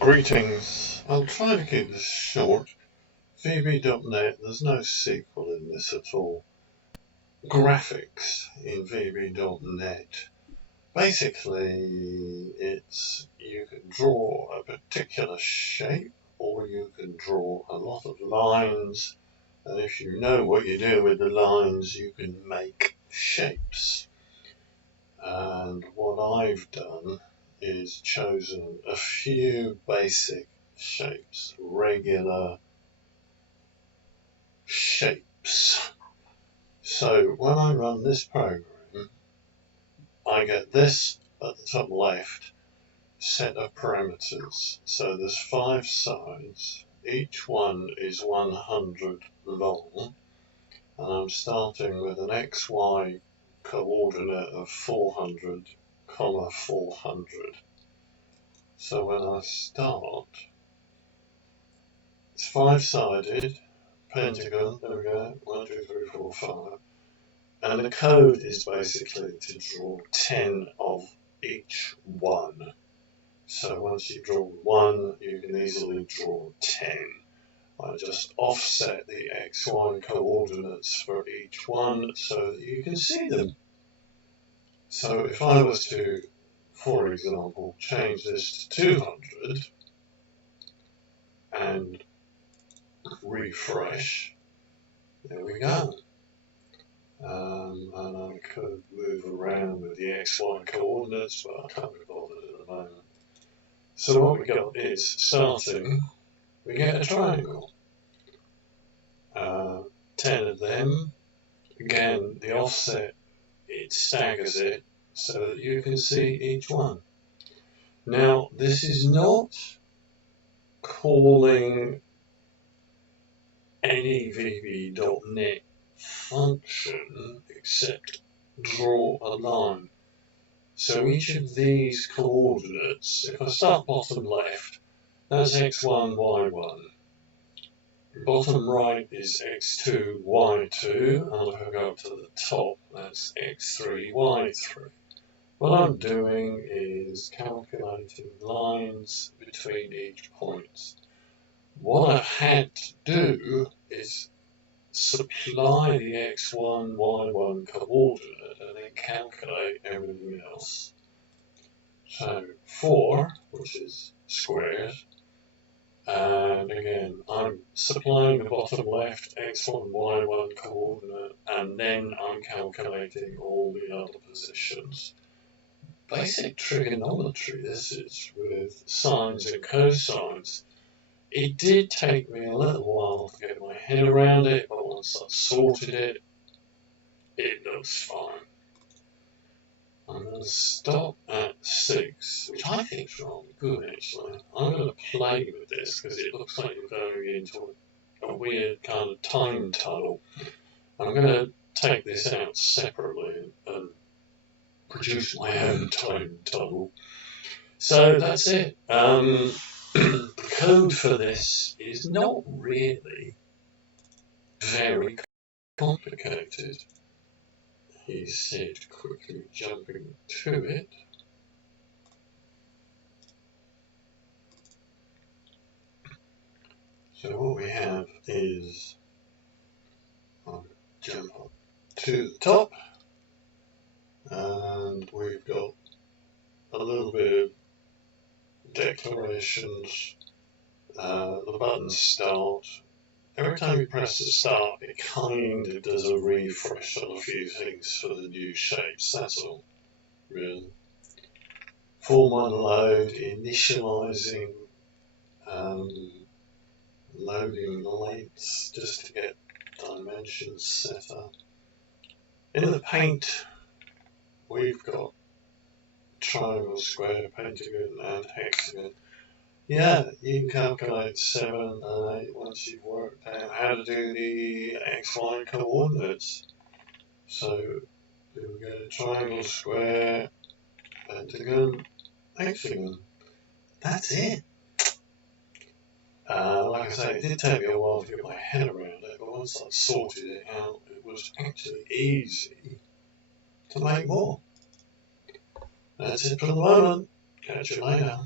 Greetings. I'll try to keep this short. VB.net, there's no sequel in this at all. Graphics in VB.net. Basically, it's you can draw a particular shape or you can draw a lot of lines, and if you know what you do with the lines, you can make shapes. And what I've done is chosen a few basic shapes, regular shapes. So when I run this program, I get this at the top left set of parameters. So there's 5 sides, each one is 100 long, and I'm starting with an XY coordinate of 400, 400. So when I start, it's 5-sided, pentagon, there we go, 1, 2, 3, 4, 5. And the code is basically to draw 10 of each one. So once you draw 1, you can easily draw 10. I just offset the XY coordinates for each one so that you can see them. So if I was to, for example, change this to 200 and refresh, there we go. And I could move around with the XY coordinates, but I can't be bothered at the moment. So what we got is, starting, we get a triangle. 10 of them. Again, the offset, it staggers it so that you can see each one. Now, this is not calling any VB.net function except draw a line. So each of these coordinates, if I start bottom left, that's x1, y1. Bottom right is x2, y2, and if I go up to the top, that's x3, y3. What I'm doing is calculating lines between each point. What I've had to do is supply the x1, y1 coordinate and then calculate everything else. So 4, which is squared, and again I'm supplying the bottom left x1, y1 coordinate, and then I'm calculating all the other positions. Basic trigonometry this is, with sines and cosines. It did take me a little while to get my head around it, but once I've sorted it, it looks fine. I'm going to stop at 6, which I think is rather good actually. I'm going to play with this because it looks like you're going into a weird kind of time tunnel. I'm going to take this out separately and produce my own time tunnel. So that's it. The code for this is not really very complicated. He said, quickly jumping to it. So what we have is, I'll jump up to the top, and we've got a little bit of declarations. The buttons start. Every time you press the start, it kind of does a refresh on a few things for the new shapes, that's all, really. Form unload, initializing, loading lights just to get dimensions set up. In the paint, we've got triangle, square, pentagon, and hexagon. Yeah, you can calculate 7 and 8 once you've worked out how to do the XY coordinates. So we go triangle, square, pentagon, hexagon. That's it. Like I say, it did take me a while to get my head around it, but once I sorted it out, it was actually easy to make more. That's it for the moment. Catch you later.